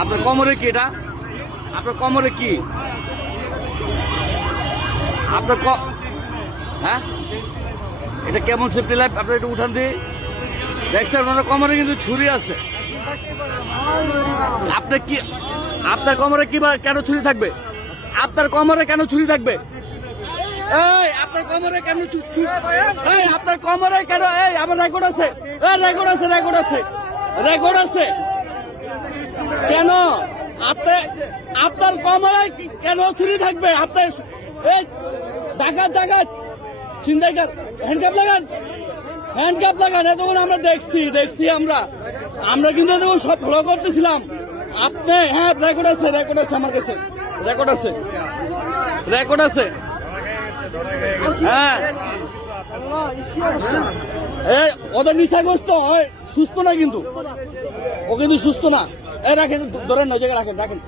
আপনার কোমরে কি এটা? আপনার কোমরে কি? আপনার ক হ্যাঁ? এটা কেমন সেফটি লাইফ আপনার একটু উঠান দিয়ে দেখছেন ওনার কোমরে কিন্তু ছুরি আছে। আপনার কি আপনার কোমরে কি কেন ছুরি থাকবে? আপনার কোমরে কেন ছুরি থাকবে? আপনার কোমরে কেন ছু- ছু- এই, আপনার কোমরে কেন আমার রেকর্ড আছে। রেকর্ড আছে রেকর্ড আছে। রেকর্ড আছে। আপনার আপনার কোমরে কি- কেন ছুরি থাকবে? আপনার এই হ্যান্ডকাপ লাগান হ্যান্ডকাপ লাগান, এতক্ষণ আমরা দেখছি দেখছি আমরা। আমরা কিন্তু এতক্ষণ সব ফলো করতেছিলাম। আপনি হ্যাঁ রেকর্ড আছে রেকর্ড আছে আমার কাছে। রেকর্ড আছে। রেকর্ড আছে। হ্যাঁ। ওদের নিশাগ্রস্ত হয় সুস্থ না কিন্তু। ও কিন্তু সুস্থ না। রাখেন ধরেন ওই জায়গায় রাখেন রাখেন।